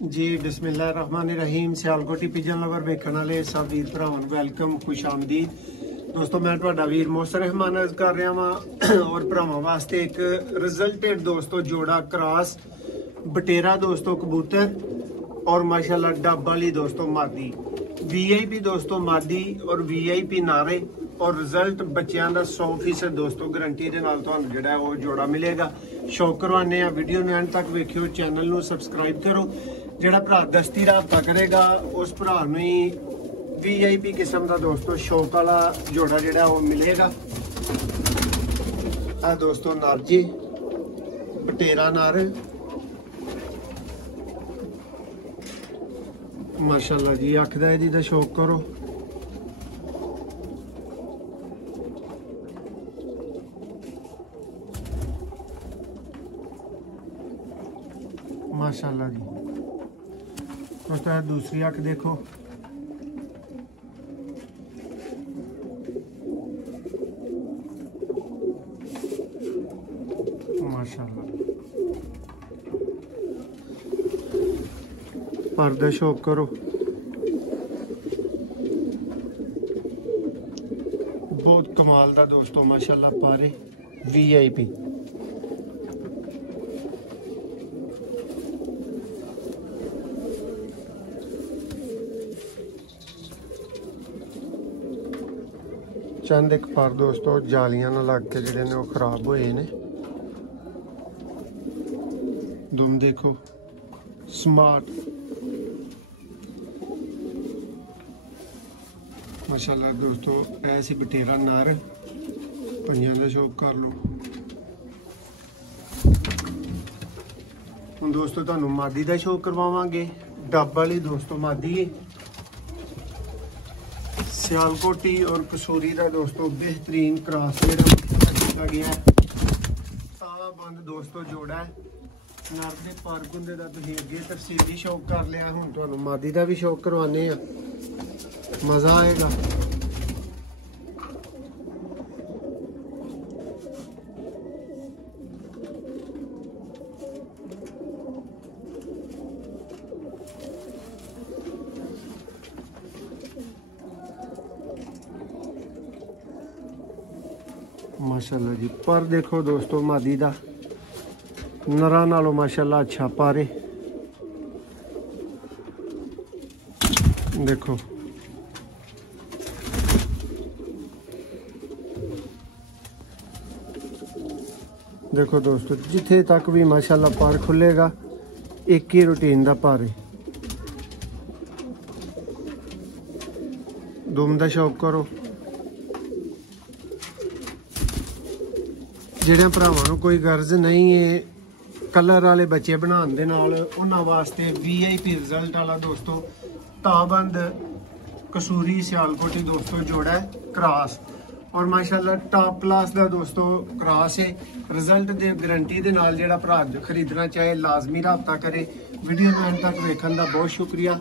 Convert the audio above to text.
जी बिस्मिल्लाहिर्रहमानिर्रहीम। Sialkoti pigeon lover वेखण वाले सब वीर भरावां नूं वेलकम, खुश आमदीद। दोस्तों मैं तुहाडा वीर मोहसिन रहमान अर्ज कर रहा वां और भरावां वास्ते एक रिजल्टेड दोस्तों जोड़ा क्रॉस बटेरा दोस्तों कबूतर और माशाल्लाह डब वाली दोस्तों मादी वीआईपी दोस्तों मादी और वीआईपी नारे और रिजल्ट बच्चों का 100% दोस्तों गारंटी के नाल तुहानूं जिहड़ा वो जोड़ा मिलेगा। शौक करवाने वीडियो नूं एंड तक वेखियो, चैनल नूं सबसक्राइब करो। जिहड़ा भरा दस्ती राबता करेगा उस भरा नूं ही वीआईपी किस्म का दोस्तों शौक वाला जोड़ा जिहड़ा वो मिलेगा। आ दोस्तों नर जी बटेरा नर माशाल्लाह जी, अख दा इहदी दा शौक करो। माशाल्लाह जी दोस्तों दूसरी अख देखो, माशाल्लाह पर्दा शौक करो। बहुत कमाल दा दोस्तों माशाल्लाह पारे वीआईपी। चंद एक पर दोस्तों जालियां ना लग के जिहड़े ने वो खराब होए ने। दुम देखो स्मार्ट माशाल्लाह दोस्तों, ऐसी बटेरा नर पंजां दा शौक कर लो। हुण दोस्तों तुहानूं मादी दा शौक करवावांगे। डब वाली दोस्तों मादी है, सियालकोटी और कसूरी का दोस्तों बेहतरीन क्रॉस किया गया बंद दोस्तों जोड़ा है। नर के पर गुंदे का तुसीं अगे तफसीली शौक कर लिया, हुण तुहानूं मादी का भी शौक करवाने आ, मज़ा आएगा। माशाल्लाह जी पर देखो दोस्तों मादी दा नरा नालों माशाल्लाह अच्छा पारे देखो। देखो दोस्तों जिथे तक भी माशाल्लाह पर खुलेगा एक ही रूटीन दा पर है। दुम दा शौक करो। जिहड़े भरावां नूं कोई गर्ज नहीं है कलर वाले बच्चे बनाने दे नाल, उन्हां वास्ते वीआईपी रिजल्ट वाला दोस्तों ताबंद कसूरी सियालकोटी दोस्तों जोड़ा है क्रॉस और माशाल्लाह टॉप क्लास का दोस्तों क्रॉस है। रिजल्ट दे गारंटी दे नाल जिहड़ा भरा खरीदना चाहे लाजमी राबता करे। वीडियो नूं एंड तक वेखण दा बहुत शुक्रिया।